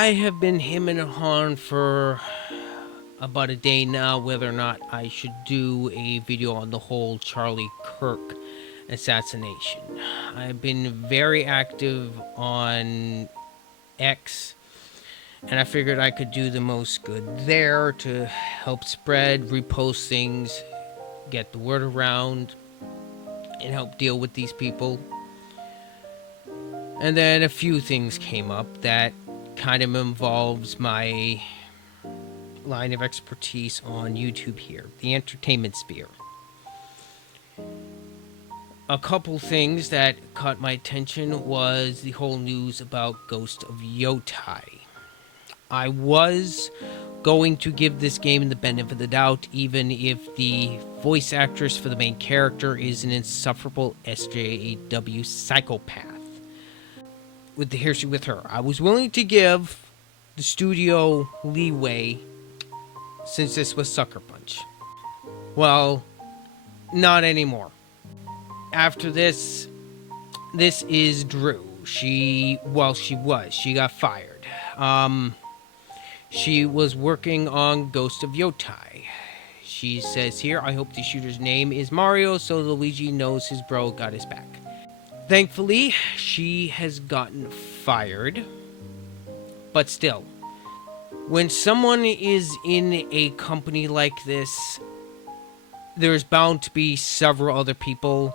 I have been hemming and hawing for about a day now whether or not I should do a video on the whole Charlie Kirk assassination. I've been very active on X, and I figured I could do the most good there to help spread, repost things, get the word around, and help deal with these people. And then a few things came up that kind of involves my line of expertise on YouTube here, the entertainment sphere. A couple things that caught my attention was the whole news about Ghost of Yotai. I was going to give this game the benefit of the doubt, even if the voice actress for the main character is an insufferable SJW psychopath. With the history with her, I was willing to give the studio leeway since this was Sucker Punch. Well, not anymore. After this is Drew. She got fired. She was working on Ghost of Yotai. She says here, I hope the shooter's name is Mario so Luigi knows his bro got his back. Thankfully, she has gotten fired. But still, when someone is in a company like this, there's bound to be several other people.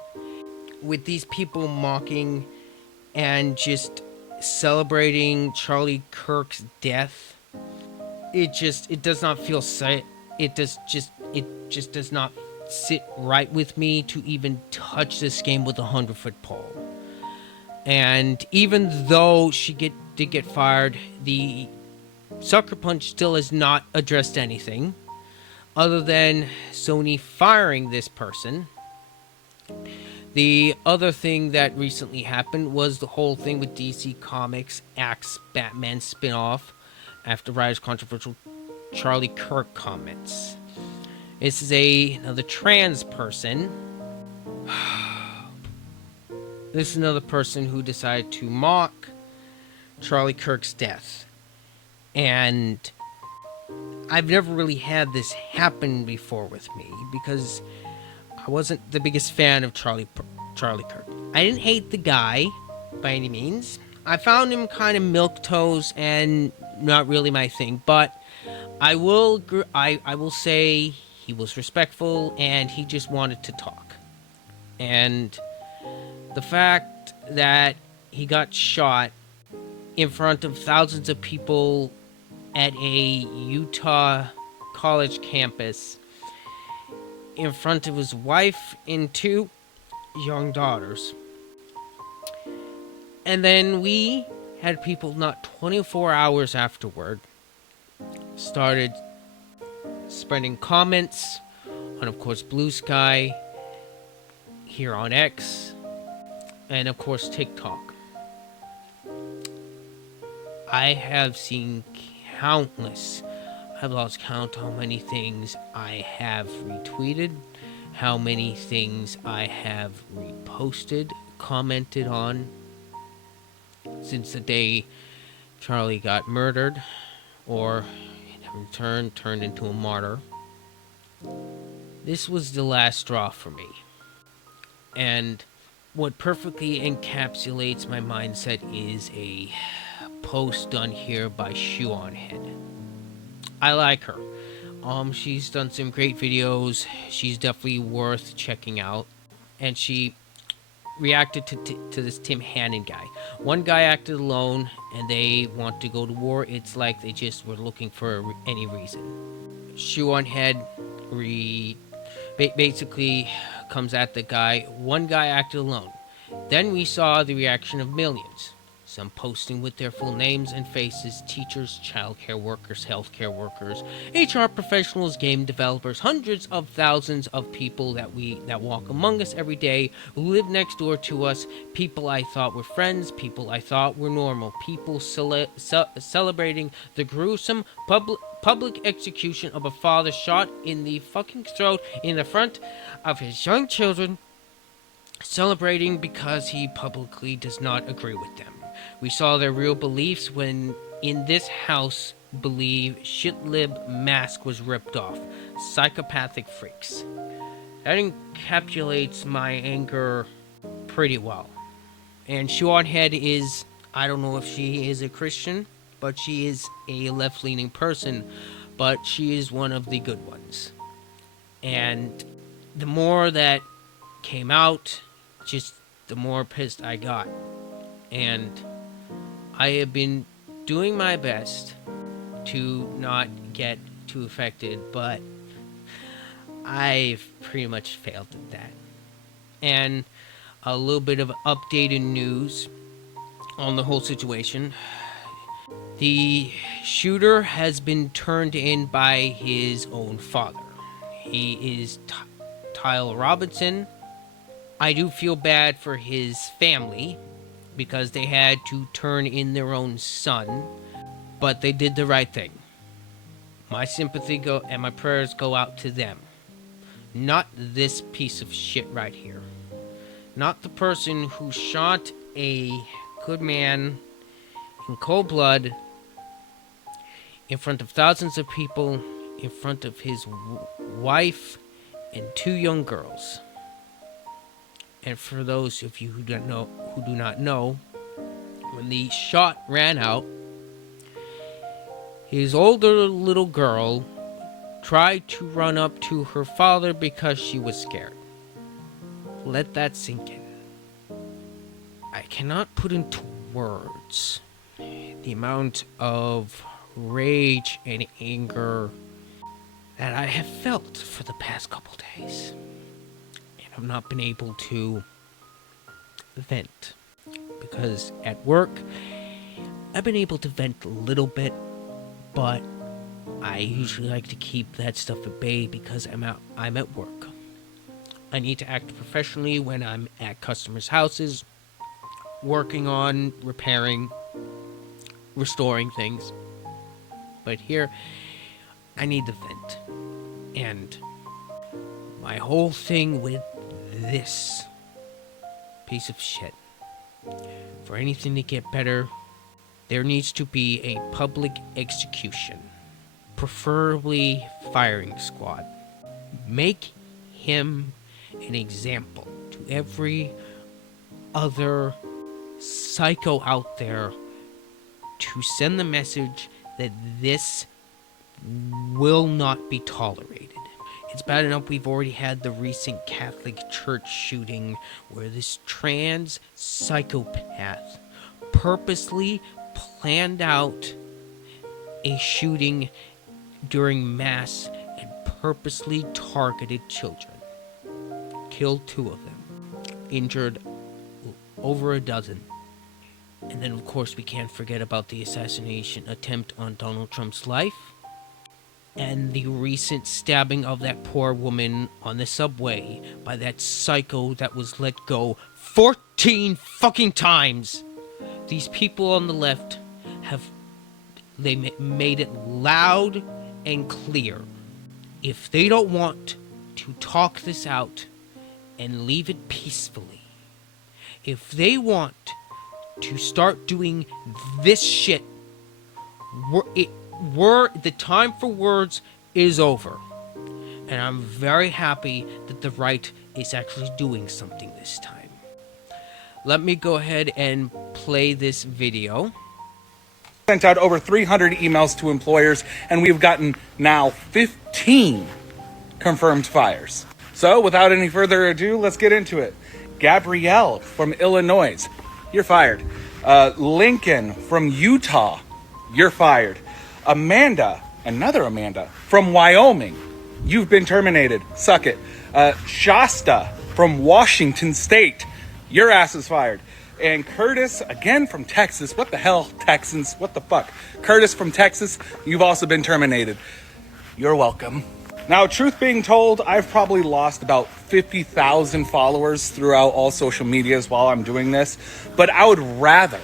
With these people mocking and just celebrating Charlie Kirk's death, it does not feel it just does not sit right with me to even touch this game with a 100-foot pole. And even though she did get fired, the Sucker Punch still has not addressed anything other than Sony firing this person. The other thing that recently happened was the whole thing with DC Comics Axe Batman spin-off after writer's controversial Charlie Kirk comments. This is another trans person. This is another person who decided to mock Charlie Kirk's death. And I've never really had this happen before with me because I wasn't the biggest fan of Charlie Kirk. I didn't hate the guy by any means. I found him kind of milquetoast and not really my thing, but I will say he was respectful and he just wanted to talk. And the fact that he got shot in front of thousands of people at a Utah college campus, in front of his wife and two young daughters. And then we had people not 24 hours afterward started spreading comments on, of course, Blue Sky, here on X, and of course TikTok. I have seen countless, I've lost count how many things I have retweeted, how many things I have reposted, commented on since the day Charlie got murdered, or in turn turned into a martyr. This was the last straw for me. And what perfectly encapsulates my mindset is a post done here by Shoe on Head. I like her. She's done some great videos. She's definitely worth checking out. And she reacted to this Tim Hannon guy. One guy acted alone and they want to go to war. It's like they just were looking for any reason. Shoe on Head basically comes at the guy. One guy acted alone. Then we saw the reaction of millions. Some posting with their full names and faces, teachers, childcare workers, healthcare workers, HR professionals, game developers, hundreds of thousands of people that walk among us every day, who live next door to us, people I thought were friends, people I thought were normal, people celebrating the gruesome public execution of a father shot in the fucking throat in the front of his young children, celebrating because he publicly does not agree with them. We saw their real beliefs when in this house believe shitlib mask was ripped off. Psychopathic freaks. That encapsulates my anger pretty well. And Seanhead is, I don't know if she is a Christian, but she is a left-leaning person, but she is one of the good ones. And the more that came out, just the more pissed I got. And I have been doing my best to not get too affected, but I've pretty much failed at that. And a little bit of updated news on the whole situation. The shooter has been turned in by his own father. He is Tyler Robinson. I do feel bad for his family because they had to turn in their own son, but they did the right thing. My sympathy and my prayers go out to them. Not this piece of shit right here. Not the person who shot a good man in cold blood in front of thousands of people, in front of his wife and 2 young girls. And for those of you who do not know, when the shot ran out, his older little girl tried to run up to her father because she was scared. Let that sink in. I cannot put into words the amount of rage and anger that I have felt for the past couple days. And I've not been able to vent. Because at work, I've been able to vent a little bit, but I usually like to keep that stuff at bay because I'm at work. I need to act professionally when I'm at customers' houses, working on repairing, restoring things. But here, I need to vent. And my whole thing with this piece of shit, for anything to get better, there needs to be a public execution, preferably firing squad. Make him an example to every other psycho out there to send the message that this will not be tolerated. It's bad enough we've already had the recent Catholic Church shooting where this trans psychopath purposely planned out a shooting during Mass and purposely targeted children. Killed 2 of them. Injured over a dozen. And then, of course, we can't forget about the assassination attempt on Donald Trump's life. And the recent stabbing of that poor woman on the subway by that psycho that was let go 14 fucking times. These people on the left they made it loud and clear. If they don't want to talk this out and leave it peacefully, if they want to start doing this shit, the time for words is over. And I'm very happy that the right is actually doing something this time. Let me go ahead and play this video. Sent out over 300 emails to employers, and we've gotten now 15 confirmed fires. So without any further ado, let's get into it. Gabrielle from Illinois, you're fired. Lincoln from Utah, you're fired. Amanda, another Amanda, from Wyoming, you've been terminated. Suck it. Shasta from Washington State, your ass is fired. And Curtis, again from Texas. What the hell, Texans? What the fuck? Curtis from Texas, you've also been terminated. You're welcome. Now, truth being told, I've probably lost about 50,000 followers throughout all social medias while I'm doing this. But I would rather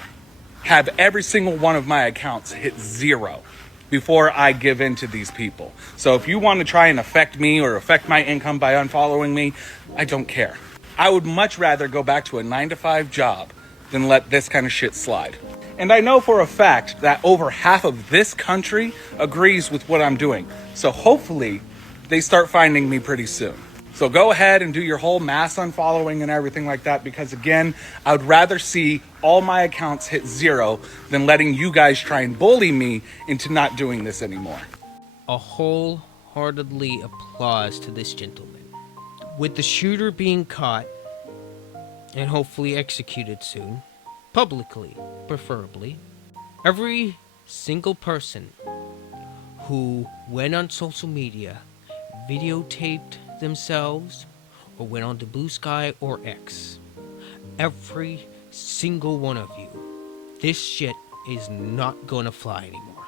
have every single one of my accounts hit 0 before I give in to these people. So if you want to try and affect me or affect my income by unfollowing me, I don't care. I would much rather go back to a 9-to-5 job than let this kind of shit slide. And I know for a fact that over half of this country agrees with what I'm doing. So hopefully they start finding me pretty soon. So go ahead and do your whole mass unfollowing and everything like that, because again, I would rather see all my accounts hit 0 than letting you guys try and bully me into not doing this anymore. A wholeheartedly applause to this gentleman. With the shooter being caught and hopefully executed soon, publicly, preferably, every single person who went on social media, videotaped themselves, or went on to Blue Sky or X, every single one of you, this shit is not gonna fly anymore.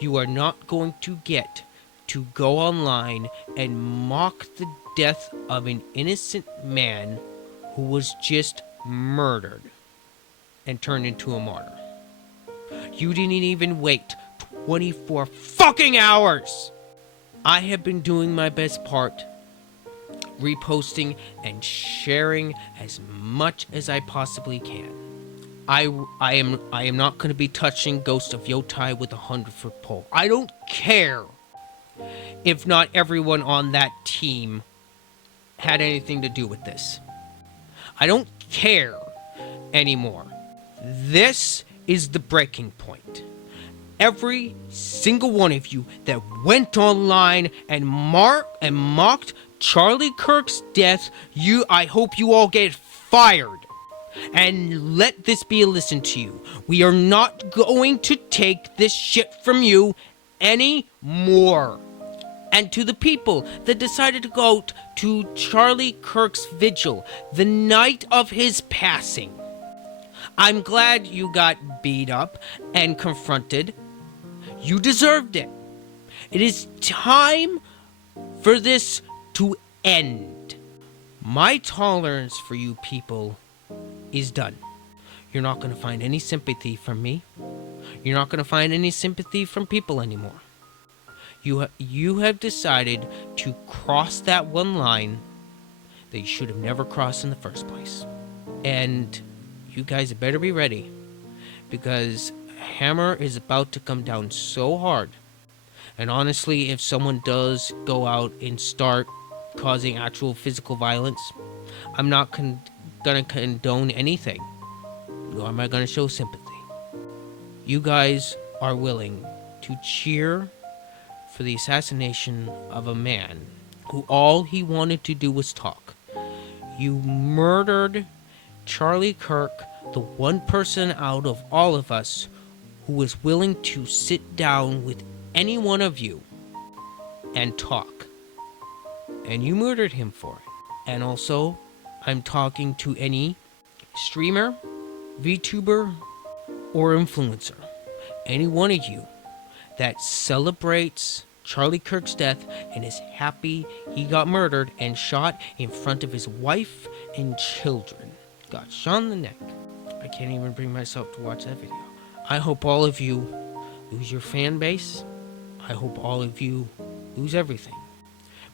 You are not going to get to go online and mock the death of an innocent man who was just murdered and turned into a martyr. You didn't even wait 24 fucking hours! I have been doing my best part, reposting and sharing as much as I possibly can. I am not going to be touching Ghost of Yotai with a 100-foot pole. I don't care if not everyone on that team had anything to do with this. I don't care anymore. This is the breaking point. Every single one of you that went online and mocked Charlie Kirk's death, I hope you all get fired. And let this be a lesson to you. We are not going to take this shit from you anymore. And to the people that decided to go to Charlie Kirk's vigil the night of his passing, I'm glad you got beat up and confronted. You deserved it. It is time for this to end. My tolerance for you people is done. You're not going to find any sympathy from me. You're not going to find any sympathy from people anymore. You have decided to cross that one line that you should have never crossed in the first place. And you guys better be ready, because hammer is about to come down so hard. And honestly, if someone does go out and start causing actual physical violence, I'm not gonna condone anything, nor am I gonna show sympathy. You guys are willing to cheer for the assassination of a man who all he wanted to do was talk. You murdered Charlie Kirk, the one person out of all of us who was willing to sit down with any one of you and talk. And you murdered him for it. And also, I'm talking to any streamer, VTuber, or influencer. Any one of you that celebrates Charlie Kirk's death and is happy he got murdered and shot in front of his wife and children. Got shot in the neck. I can't even bring myself to watch that video. I hope all of you lose your fan base. I hope all of you lose everything.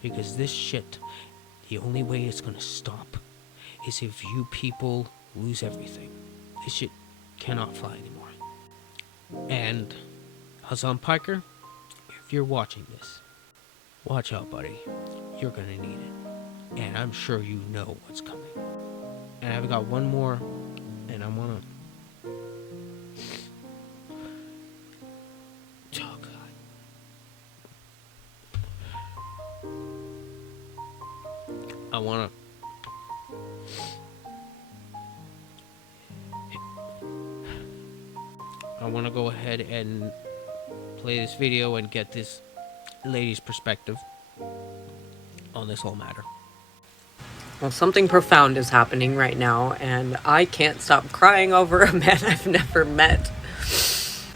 Because this shit, the only way it's gonna stop is if you people lose everything. This shit cannot fly anymore. And Hassan Piker, if you're watching this, watch out, buddy. You're gonna need it. And I'm sure you know what's coming. And I've got one more, and I wanna... Oh, God. I wanna go ahead and play this video and get this lady's perspective on this whole matter. Well, something profound is happening right now, and I can't stop crying over a man I've never met.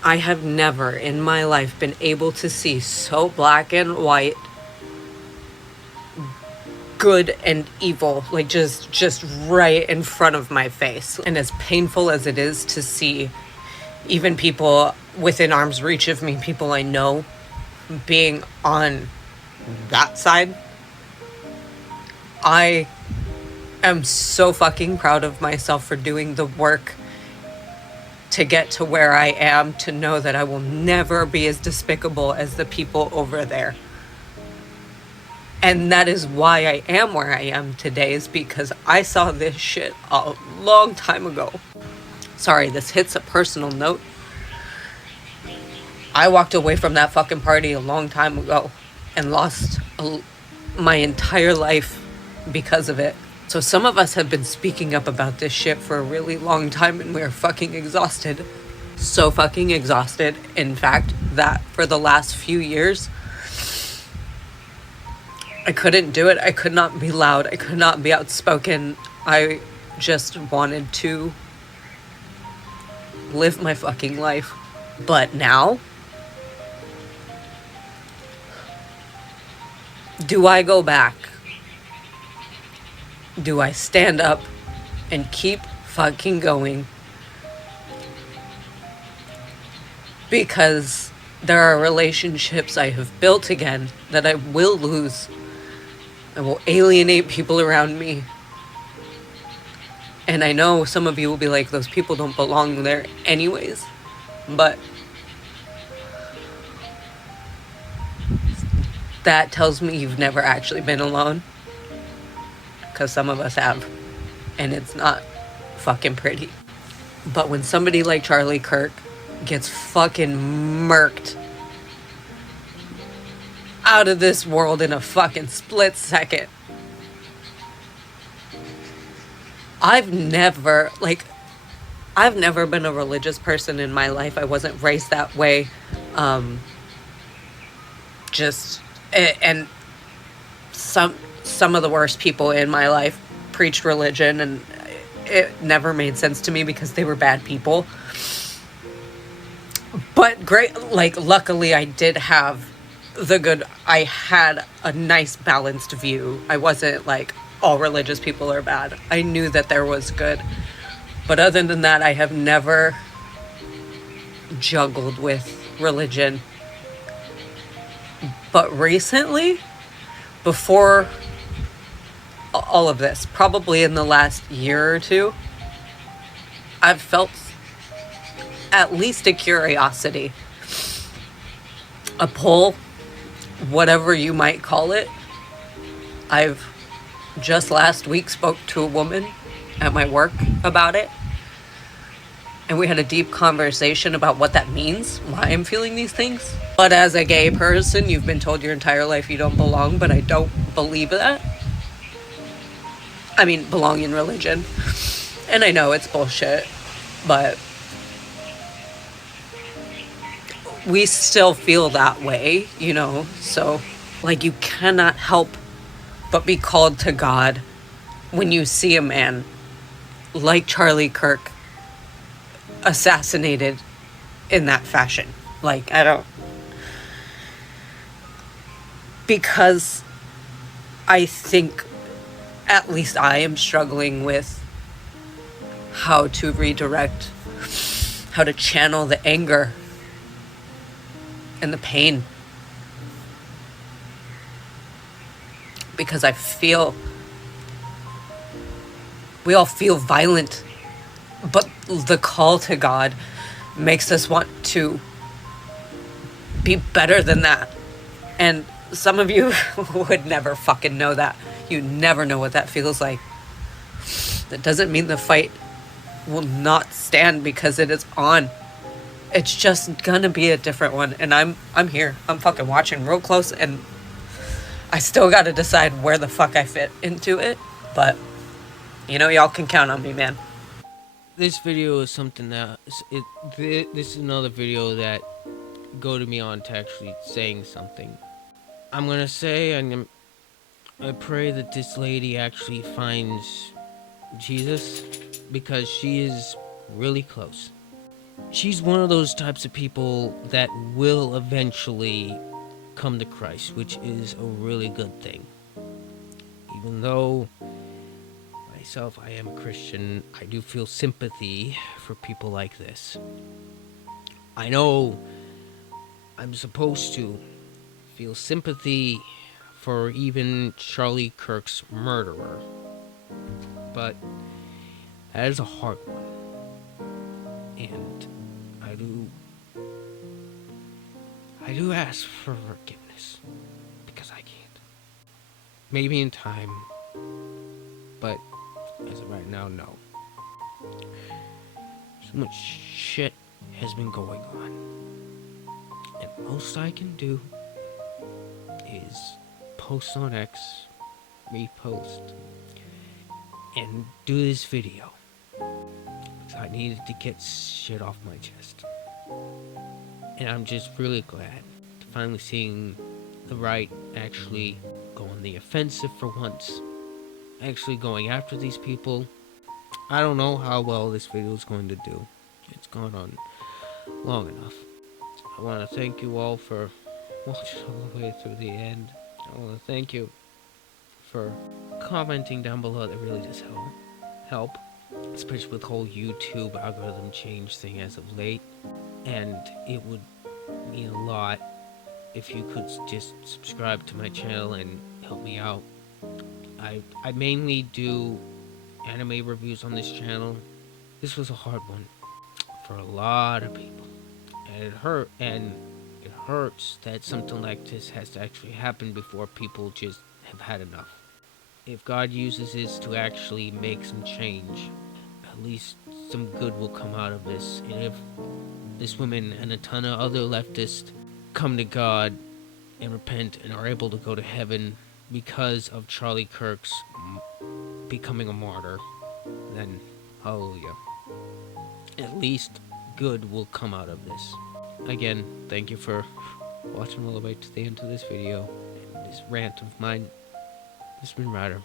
I have never in my life been able to see so black and white, good and evil, like just right in front of my face. And as painful as it is to see even people within arm's reach of me, people I know, being on that side, I am so fucking proud of myself for doing the work to get to where I am, to know that I will never be as despicable as the people over there. And that is why I am where I am today, is because I saw this shit a long time ago. Sorry, this hits a personal note. I walked away from that fucking party a long time ago and lost my entire life because of it. So some of us have been speaking up about this shit for a really long time, and we're fucking exhausted. So fucking exhausted, in fact, that for the last few years, I couldn't do it. I could not be loud. I could not be outspoken. I just wanted to live my fucking life. But now, do I go back? Do I stand up and keep fucking going? Because there are relationships I have built again that I will lose. I will alienate people around me. And I know some of you will be like, those people don't belong there anyways. But that tells me you've never actually been alone. Because some of us have. And it's not fucking pretty. But when somebody like Charlie Kirk gets fucking murked out of this world in a fucking split second, I've never been a religious person in my life. I wasn't raised that way. And some of the worst people in my life preached religion, and it never made sense to me because they were bad people. But luckily I did have I had a nice balanced view. I wasn't like, all religious people are bad. I knew that there was good. But other than that, I have never juggled with religion. But recently, before all of this, probably in the last year or two, I've felt at least a curiosity, a pull, whatever you might call it. I've just last week spoke to a woman at my work about it, and we had a deep conversation about what that means, why I'm feeling these things. But as a gay person, you've been told your entire life you don't belong, but I don't believe that. I mean, belong in religion. And I know it's bullshit, but we still feel that way, you know? So, like, you cannot help but be called to God when you see a man like Charlie Kirk assassinated in that fashion. Like, because I think at least I am struggling with how to redirect, how to channel the anger and the pain. Because I feel, we all feel violent, but the call to God makes us want to be better than that. And some of you would never fucking know that. You never know what that feels like. That doesn't mean the fight will not stand because it is on. It's just gonna be a different one. And I'm here. I'm fucking watching real close, and I still gotta decide where the fuck I fit into it. But, you know, y'all can count on me, man. This video is something that this is another video that goaded me on to actually saying something. I'm gonna say I pray that this lady actually finds Jesus, because she is really close. She's one of those types of people that will eventually come to Christ, which is a really good thing. Even though myself, I am a Christian, I do feel sympathy for people like this. I know I'm supposed to feel sympathy for even Charlie Kirk's murderer, but that is a hard one. And I do ask for forgiveness, because I can't. Maybe in time, but as of right now, no. So much shit has been going on, and most I can do is post on X, repost, and do this video. So I needed to get shit off my chest. And I'm just really glad to finally seeing the right actually go on the offensive for once. Actually going after these people. I don't know how well this video is going to do. It's gone on long enough. I want to thank you all for watching all the way through the end. I want to thank you for commenting down below. That really does help. Especially with the whole YouTube algorithm change thing as of late. And it would mean a lot if you could just subscribe to my channel and help me out. I mainly do anime reviews on this channel. This was a hard one for a lot of people, and it hurts that something like this has to actually happen before people just have had enough. If God uses this to actually make some change, at least some good will come out of this. And if this woman and a ton of other leftists come to God and repent and are able to go to heaven because of Charlie Kirk's becoming a martyr, then hallelujah. At least good will come out of this. Again, thank you for watching all the way to the end of this video. This rant of mine. This has been Ryder.